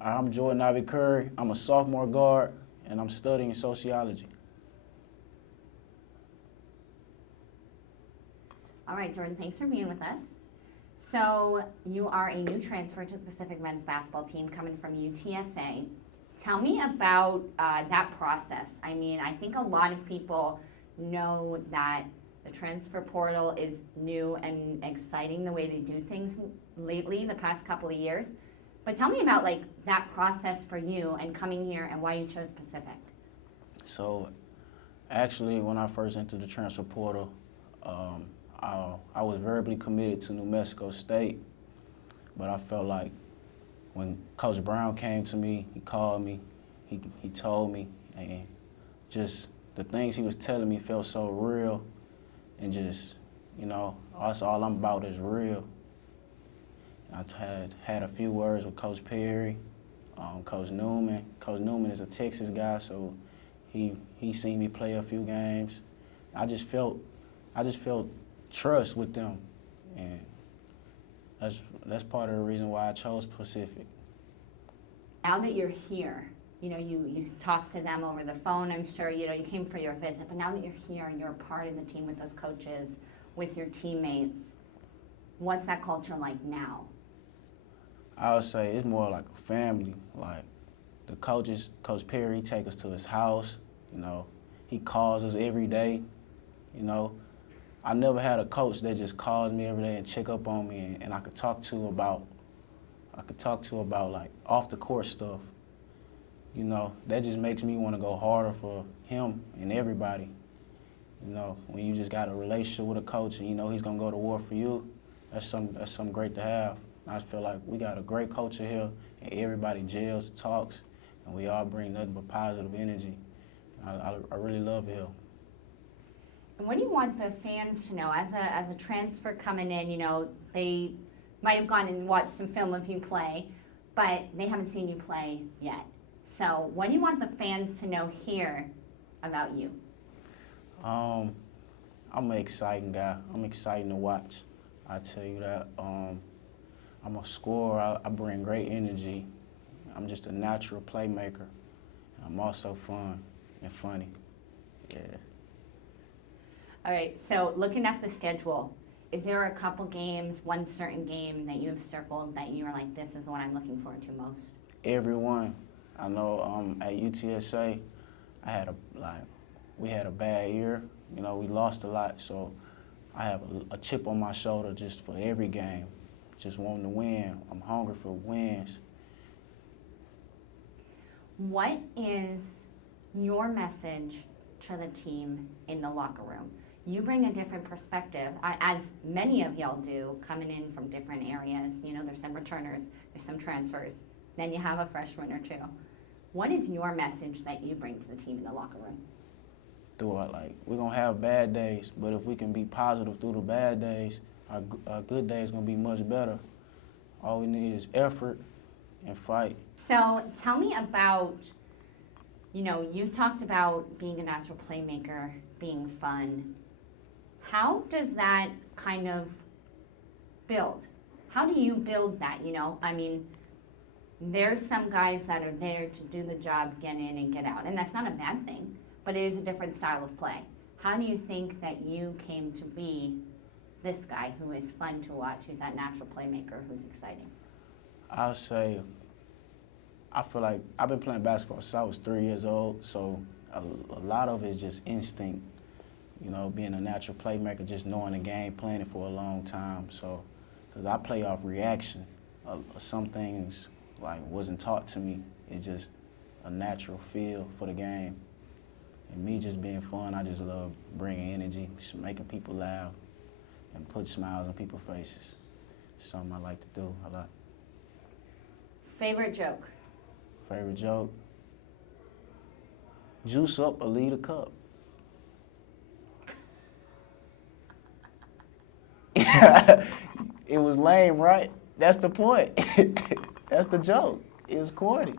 I'm Jordan Ivy Curry. I'm a sophomore guard, and I'm studying sociology. All right, Jordan, thanks for being with us. So you are a new transfer to the Pacific men's basketball team coming from UTSA. Tell me about that process. I mean, I think a lot of people know that the transfer portal is new and exciting the way they do things lately, the past couple of years. But tell me about like that process for you and coming here and why you chose Pacific. So, actually, when I first entered the transfer portal, I was verbally committed to New Mexico State, but I felt like when Coach Brown came to me, he called me, he told me, and just the things he was telling me felt so real, and just, you know, that's all I'm about is real. I had a few words with Coach Perry, Coach Newman. Coach Newman is a Texas guy, so he seen me play a few games. I just felt trust with them, and that's part of the reason why I chose Pacific. Now that you're here, you know, you talked to them over the phone, I'm sure, you know, you came for your visit, but now that you're here and you're a part of the team with those coaches, with your teammates, what's that culture like now? I would say it's more like a family. Like the coaches, Coach Perry take us to his house, you know, he calls us every day, you know. I never had a coach that just calls me every day and check up on me and I could talk to about like off the court stuff. You know, that just makes me want to go harder for him and everybody. You know, when you just got a relationship with a coach and you know he's gonna go to war for you, that's something great to have. I feel like we got a great culture here and everybody gels, talks, and we all bring nothing but positive energy. I really love it here. And what do you want the fans to know as a transfer coming in? You know, they might have gone and watched some film of you play, but they haven't seen you play yet. So what do you want the fans to know here about you? I'm an exciting guy. I'm exciting to watch. I tell you that. I'm a scorer. I bring great energy. I'm just a natural playmaker. I'm also fun and funny. Yeah. All right, so looking at the schedule, is there a couple games, one certain game that you have circled that you are like, this is the one I'm looking forward to most? Everyone. I know at UTSA, we had a bad year. You know, we lost a lot, so I have a chip on my shoulder just for every game, just wanting to win. I'm hungry for wins. What is your message to the team in the locker room? You bring a different perspective, as many of y'all do, coming in from different areas. You know, there's some returners, there's some transfers, then you have a freshman or two. What is your message that you bring to the team in the locker room? We're going to have bad days, but if we can be positive through the bad days, our good days going to be much better. All we need is effort and fight. So tell me about, you know, you talked about being a natural playmaker, being fun. How does that kind of build? How do you build that, you know? I mean, there's some guys that are there to do the job, get in and get out, and that's not a bad thing, but it is a different style of play. How do you think that you came to be this guy who is fun to watch, who's that natural playmaker, who's exciting? I'll say, I feel like I've been playing basketball since I was 3 years old, so a lot of it is just instinct. You know, being a natural playmaker, just knowing the game, playing it for a long time. So, because I play off reaction, some things like wasn't taught to me. It's just a natural feel for the game. And me just being fun, I just love bringing energy, just making people laugh, and put smiles on people's faces. It's something I like to do a lot. Favorite joke? Favorite joke? Juice up or lead a cup. It was lame, right? That's the point. That's the joke. It was corny.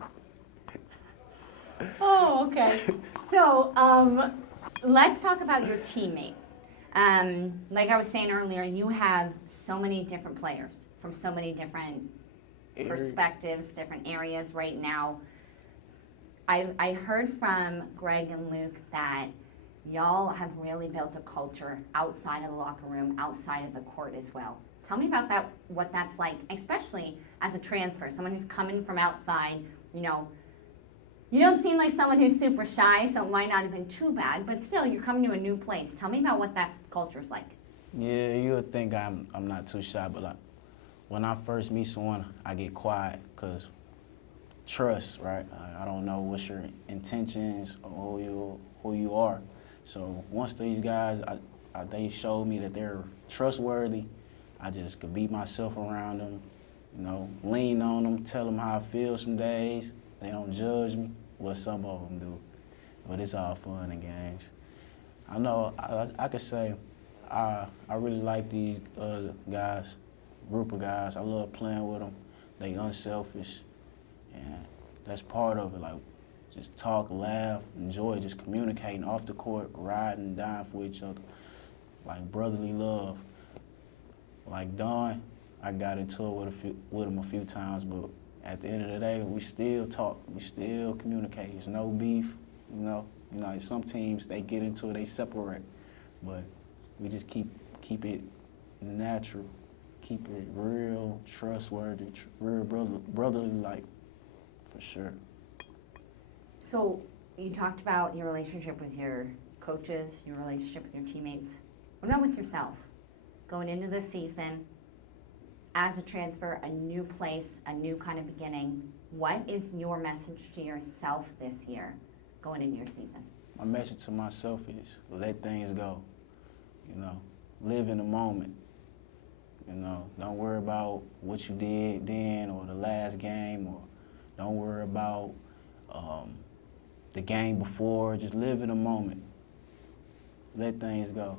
Oh, okay. So let's talk about your teammates. Like I was saying earlier, you have so many different players from so many different perspectives, different areas right now. I heard from Greg and Luke that y'all have really built a culture outside of the locker room, outside of the court as well. Tell me about that, what that's like, especially as a transfer, someone who's coming from outside. You know, you don't seem like someone who's super shy, so it might not have been too bad, but still, you're coming to a new place. Tell me about what that culture's like. Yeah, you would think I'm not too shy, but like, when I first meet someone, I get quiet because trust, right? I don't know what's your intentions or who you are. So once these guys, they showed me that they're trustworthy, I just could be myself around them, you know, lean on them, tell them how I feel some days. They don't judge me. Well, some of them do, but it's all fun and games. I know I could say I really like these guys, group of guys. I love playing with them. They unselfish, and that's part of it. Like, just talk, laugh, enjoy, just communicating off the court, riding, dying for each other, like brotherly love. Like Don, I got into it with him a few times, but at the end of the day, we still talk, we still communicate. There's no beef, you know. Some teams they get into it, they separate, but we just keep it natural, keep it real, trustworthy, real brotherly like, for sure. So you talked about your relationship with your coaches, your relationship with your teammates. What about with yourself? Going into this season, as a transfer, a new place, a new kind of beginning, what is your message to yourself this year going into your season? My message to myself is let things go. You know, live in the moment. You know, don't worry about what you did then or the last game, or don't worry about the game before. Just live in the moment. Let things go.